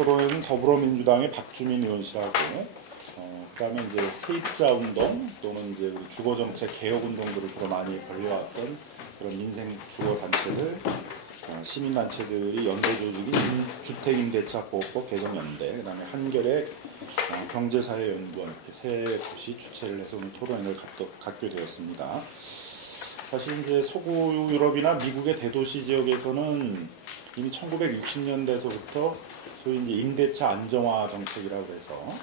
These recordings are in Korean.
토론회는 더불어민주당의 박주민 의원실하고 그다음에 이제 세입자 운동 또는 이제 우리 주거정책 개혁 운동들을 주로 많이 벌여왔던 그런 민생 주거 단체들 시민단체들이 연대 조직인 주택임대차보호법 개정연대, 그다음에 한겨레 경제사회연구원 이렇게 세 곳이 주최를 해서 오늘 토론회를 갖게 되었습니다. 사실 이제 서구 유럽이나 미국의 대도시 지역에서는 이미 1960년대서부터 소위 이제 임대차 안정화 정책이라고 해서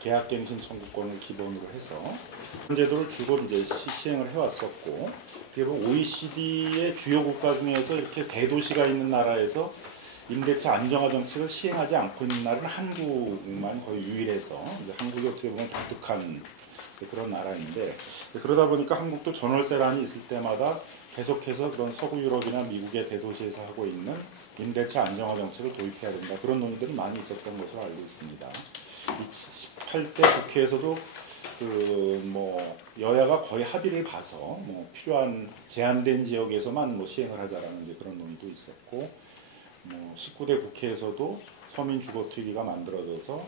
계약갱신 청구권을 기본으로 해서 그런 제도를 주로 이제 시행을 해왔었고, OECD의 주요 국가 중에서 이렇게 대도시가 있는 나라에서 임대차 안정화 정책을 시행하지 않고 있는 나라는 한국만 거의 유일해서 이제 한국이 어떻게 보면 독특한 그런 나라인데, 그러다 보니까 한국도 전월세란이 있을 때마다 계속해서 그런 서구 유럽이나 미국의 대도시에서 하고 있는 임대차 안정화 정책을 도입해야 된다, 그런 논의들은 많이 있었던 것으로 알고 있습니다. 18대 국회에서도 여야가 거의 합의를 봐서 필요한 제한된 지역에서만 시행을 하자라는 이제 그런 논의도 있었고, 19대 국회에서도 서민 주거 투기가 만들어져서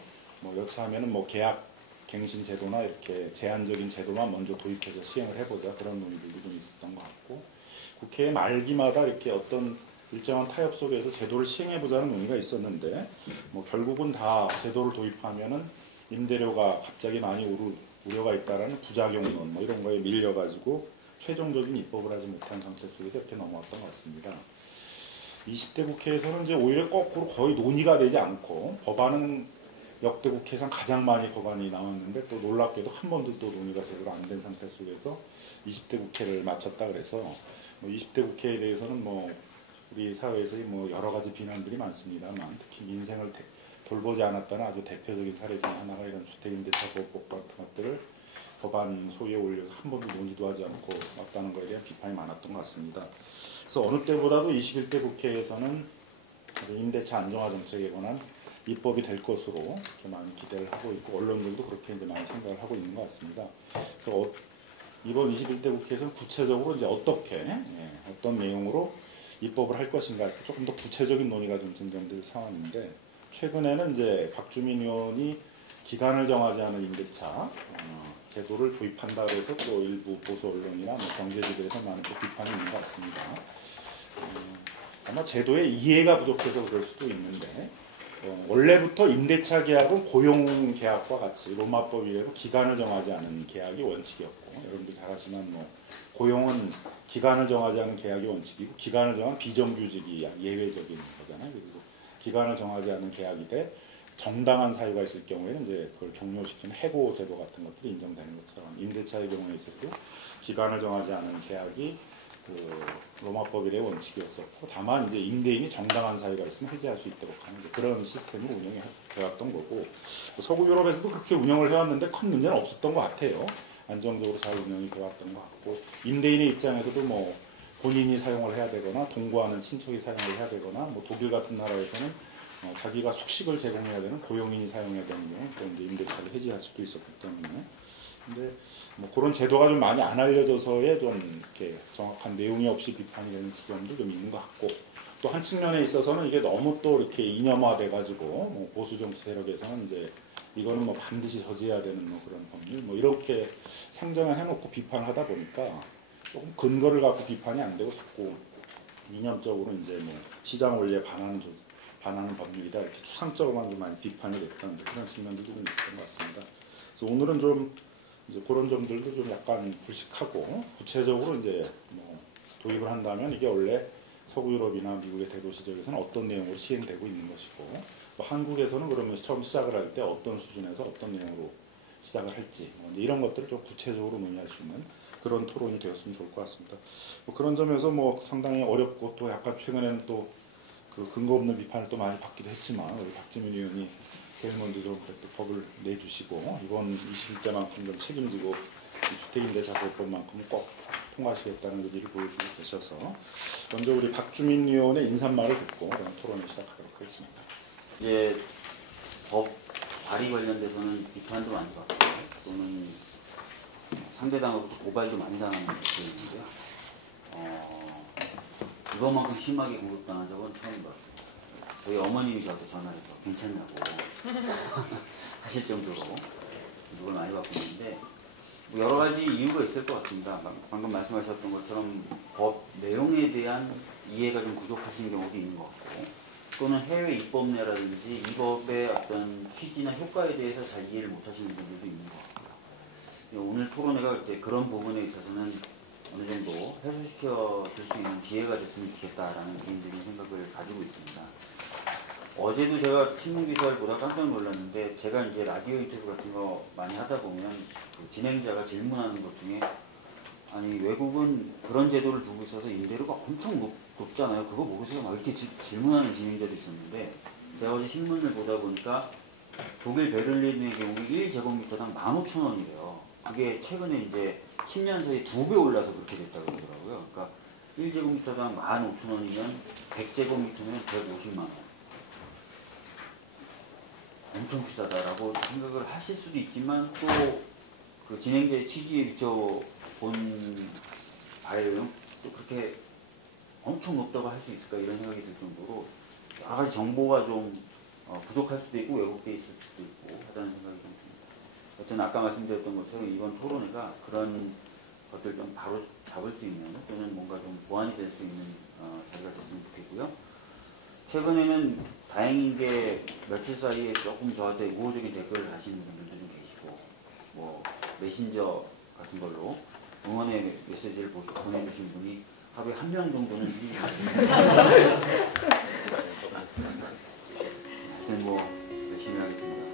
여차하면은 계약 갱신 제도나 이렇게 제한적인 제도만 먼저 도입해서 시행을 해보자, 그런 논의들도 좀 있었던 것 같고, 국회 말기마다 이렇게 어떤 일정한 타협 속에서 제도를 시행해보자는 논의가 있었는데, 결국은 다 제도를 도입하면은 임대료가 갑자기 많이 오를 우려가 있다라는 부작용론 이런 거에 밀려가지고 최종적인 입법을 하지 못한 상태 속에서 이렇게 넘어왔던 것 같습니다. 20대 국회에서는 이제 오히려 거꾸로 거의 논의가 되지 않고, 법안은 역대 국회에서 가장 많이 법안이 나왔는데 또 놀랍게도 한 번도 또 논의가 제대로 안 된 상태 속에서 20대 국회를 마쳤다 그래서 20대 국회에 대해서는 우리 사회에서 여러 가지 비난들이 많습니다만, 특히 민생을 돌보지 않았다는 아주 대표적인 사례 중 하나가 이런 주택임대차보호법 같은 것들을 법안 소위에 올려서 한 번도 논의도 하지 않고 왔다는 것에 대한 비판이 많았던 것 같습니다. 그래서 어느 때보다도 21대 국회에서는 임대차 안정화 정책에 관한 입법이 될 것으로 이렇게 많이 기대를 하고 있고, 언론들도 그렇게 이제 많이 생각을 하고 있는 것 같습니다. 그래서 이번 21대 국회에서는 구체적으로 이제 어떤 내용으로 입법을 할 것인가 조금 더 구체적인 논의가 좀 진전될 상황인데, 최근에는 이제 박주민 의원이 기간을 정하지 않은 임대차 제도를 도입한다 그래서 또 일부 보수 언론이나 경제지들에서 많은 또 비판이 있는 것 같습니다. 아마 제도의 이해가 부족해서 그럴 수도 있는데, 원래부터 임대차 계약은 고용 계약과 같이 로마법 이래로 기간을 정하지 않은 계약이 원칙이었고, 여러분들 잘 아시는 고용은 기간을 정하지 않은 계약이 원칙이고, 기간을 정한 비정규직이 예외적인 거잖아요. 그리고 기간을 정하지 않은 계약이 돼 정당한 사유가 있을 경우에는 이제 그걸 종료시키는 해고 제도 같은 것들이 인정되는 것처럼, 임대차의 경우에 있어서도 기간을 정하지 않은 계약이 로마법 이래의 원칙이었었고, 다만 이제 임대인이 정당한 사유가 있으면 해지할 수 있도록 하는 그런 시스템으로 운영해 왔던 거고, 서구 유럽에서도 그렇게 운영을 해왔는데 큰 문제는 없었던 것 같아요. 안정적으로 잘 운영이 되었던 것 같고, 임대인의 입장에서도 본인이 사용을 해야 되거나 동거하는 친척이 사용을 해야 되거나, 독일 같은 나라에서는 자기가 숙식을 제공해야 되는 고용인이 사용해야 되는 경우 또 이제 임대차를 해지할 수도 있었기 때문에, 근데 그런 제도가 좀 많이 안 알려져서의 좀 이렇게 정확한 내용이 없이 비판이 되는 지점도 좀 있는 것 같고, 또 한 측면에 있어서는 이게 너무 또 이렇게 이념화돼가지고 보수 정치 세력에서는 이제 이거는 반드시 저지해야 되는 그런 법률 이렇게 상정을 해놓고 비판하다 보니까 조금 근거를 갖고 비판이 안 되고 자꾸 이념적으로 이제 시장 원리에 반하는 법률이다 이렇게 추상적으로만 좀 많이 비판이 됐던 그런 측면들도 좀 있었던 것 같습니다. 그래서 오늘은 좀 이제 그런 점들도 좀 약간 불식하고, 구체적으로 이제 도입을 한다면 이게 원래 서구 유럽이나 미국의 대도시 지역에서는 어떤 내용으로 시행되고 있는 것이고, 또 한국에서는 그러면 처음 시작을 할 때 어떤 수준에서 어떤 내용으로 시작을 할지 이런 것들을 좀 구체적으로 논의할 수 있는 그런 토론이 되었으면 좋을 것 같습니다. 그런 점에서 상당히 어렵고, 또 약간 최근에는 또 그 근거 없는 비판을 또 많이 받기도 했지만, 우리 박주민 의원이 제일 먼저 좀 그래도 법을 내주시고 이번 21대만큼 좀 책임지고 주택임대차보호법만큼 꼭 통과하시겠다는 의지를 보여주고 계셔서, 먼저 우리 박주민 의원의 인사말을 듣고 토론을 시작하도록 하겠습니다. 이제 법 발의 관련돼서는 비판도 많이 받고, 또는 상대방으로부터 고발도 많이 당하는 것도 있는데요. 이것만큼 심하게 공격당한 적은 처음인 것 같습니다. 저희 어머님이 저한테 전화해서 괜찮냐고 하실 정도로 누굴 많이 받고 있는데 뭐 여러 가지 이유가 있을 것 같습니다. 방금 말씀하셨던 것처럼 법 내용에 대한 이해가 좀 부족하신 경우도 있는 것 같고 또는 해외 입법례라든지 이 법의 어떤 취지나 효과에 대해서 잘 이해를 못하시는 분들도 있는 것 같고요. 오늘 토론회가 이제 그런 부분에 있어서는 어느 정도 해소시켜 줄 수 있는 기회가 됐으면 좋겠다라는 개인적인 생각을 가지고 있습니다. 어제도 제가 신문기사를 보다 깜짝 놀랐는데 제가 이제 라디오 인터뷰 같은 거 많이 하다 보면 그 진행자가 질문하는 것 중에 아니 외국은 그런 제도를 두고 있어서 임대료가 엄청 높잖아요. 그거 보고서 막 이렇게 질문하는 진행자도 있었는데 제가 어제 신문을 보다 보니까 독일 베를린의 경우 1제곱미터당 15,000원이래요. 그게 최근에 이제 10년 사이에 2배 올라서 그렇게 됐다고 그러더라고요. 그러니까 1제곱미터당 15,000원이면 100제곱미터면 150만 원. 엄청 비싸다라고 생각을 하실 수도 있지만 또 그 진행자의 취지에 비춰본 바에는 또 그렇게 엄청 높다고 할 수 있을까 이런 생각이 들 정도로 여러 가지 정보가 좀 부족할 수도 있고 왜곡돼 있을 수도 있고 하다는 생각이 좀 듭니다. 어쨌든 아까 말씀드렸던 것처럼 이번 토론회가 그런 것들 좀 바로 잡을 수 있는 또는 뭔가 좀 보완이 될 수 있는 자리가 됐으면 좋겠고요. 최근에는 다행인 게 며칠 사이에 조금 저한테 우호적인 댓글을 다시는 분들도 좀 계시고 뭐 메신저 같은 걸로 응원의 메시지를 보내주신 분이 하루에 1명 정도는 하여튼 뭐 열심히 하겠습니다.